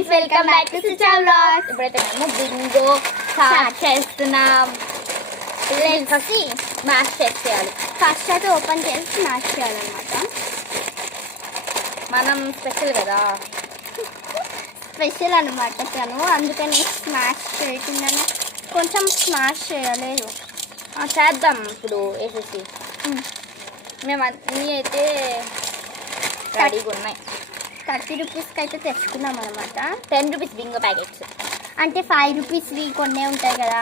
Friends, welcome back to సుచా vlogs. ఇప్పుడైతే మేము Bingo start చేస్తున్నాం. ఫస్ట్ స్మాష్ చేయాలి. ఫస్ట్ అయితే ఓపెన్ చేసి స్మాష్ చేయాలన్నమాట. మనం స్పెషల్ కదా, స్పెషల్ అనమాట తను, అందుకని స్మాష్ చేయకుండానే కొంచెం స్మాష్ చేయలేదు. చేద్దాం ఇప్పుడు వేసేసి. మేము అన్నీ అయితే రెడీగా ఉన్నాయి. 30 రూపీస్కి అయితే తెచ్చుకున్నాం అనమాట. 10 రూపీస్ బింగో ప్యాకెట్స్ అంటే 5 రూపీస్వి కొన్ని ఉంటాయి కదా,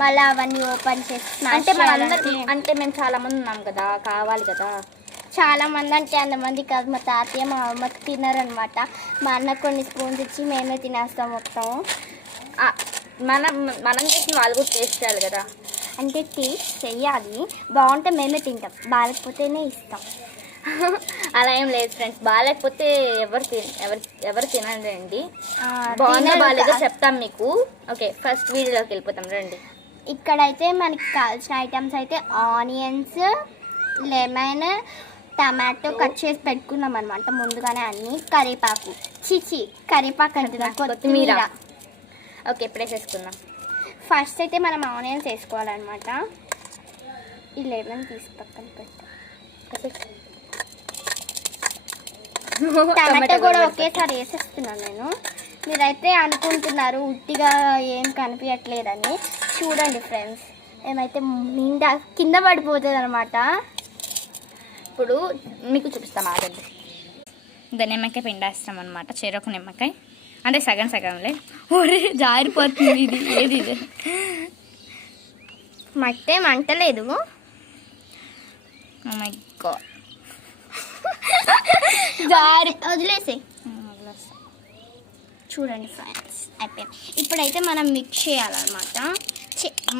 మళ్ళీ అవన్నీ ఓపెన్ చేసి అంటే అంటే మేము చాలా మంది ఉన్నాం కదా, కావాలి కదా. చాలా మంది అంటే అంతమంది కాదు, మా తాతయ్య మా అమ్మ తిన్నారనమాట. మా అన్న కొన్ని స్పూన్స్ ఇచ్చి మేమే తినేస్తాం మొత్తం. మనం చేసిన వాళ్ళు కూడా టేస్ట్ చేయాలి కదా. అంటే టేస్ట్ చెయ్యాలి, బాగుంటే మేమే తింటాం, బాగాలేకపోతేనే ఇస్తాం. అలా ఏం లేదు ఫ్రెండ్స్, బాగాలేకపోతే ఎవరు తినండి. బాగుందో బాగాలేదో చెప్తాం మీకు. ఓకే, ఫస్ట్ వీడియోలోకి వెళ్ళిపోతాం రండి. ఇక్కడైతే మనకి కావాల్సిన ఐటమ్స్ అయితే ఆనియన్స్, లెమన్, టమాటో కట్ చేసి పెట్టుకున్నాం అనమాట ముందుగానే. అన్ని కరివేపాకు కరివేపాకు అంటున్నా, కొత్తిమీర. ఓకే, ఇప్పుడు వేసేసుకుందాం. ఫస్ట్ అయితే మనం ఆనియన్స్ వేసుకోవాలన్నమాట. ఈ లెమన్ తీసి పక్కన పెట్టాం. టమాటో కూడా ఒకేసారి వేసేస్తున్నాను నేను. మీరైతే అనుకుంటున్నారు ఉట్టిగా ఏం కనిపించట్లేదని. చూడండి ఫ్రెండ్స్, ఏమైతే నిండా కింద పడిపోతుంది అనమాట. ఇప్పుడు మీకు చూపిస్తాం, ఆగండి. దాని నిమ్మకాయ పిండేస్తాం అనమాట, చెరొక నిమ్మకాయ, అంటే సగం సగంలే. ఓరే జారిపోతుంది ఇది. ఏది ఇది? మట్టే మంటలేదు. ఓ మై గాడ్, జారి వదిలేసి. చూడండి ఫ్రెండ్స్, అయిపోయింది. ఇప్పుడైతే మనం మిక్స్ చేయాలన్నమాట.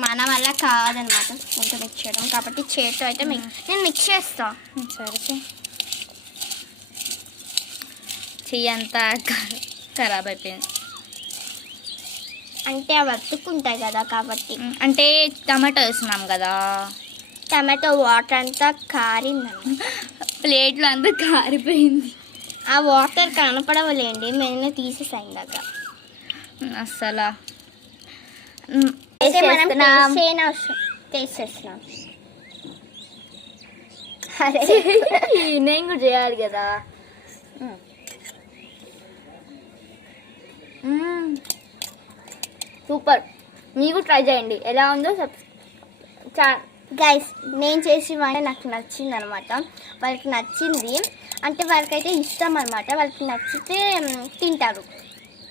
మన వల్ల కాదనమాట స్పూన్తో మిక్స్ చేయడం, కాబట్టి చేతితో అయితే నేను మిక్స్ చేస్తా. సరే, చెయ్యి అంతా ఖరాబ్ అయిపోయింది. అంటే అవి అతుక్కుంటాయి కదా, కాబట్టి. అంటే టమాటో వేస్తున్నాం కదా, టమాటో వాటర్ అంతా కారిందండి, ప్లేట్లో అంతా కారిపోయింది. ఆ వాటర్ కనపడవలేండి, మేము తీసేసాం దాకా. అసలు టేస్ట్ చేస్తున్నాం. నేను కూడా చేయాలి కదా. సూపర్, మీకు ట్రై చేయండి, ఎలా ఉందో గైస్. నేను చేసి వంట నాకు నచ్చింది అనమాట. వాళ్ళకి నచ్చింది అంటే వాళ్ళకైతే ఇష్టం అనమాట, వాళ్ళకి నచ్చితే తింటారు.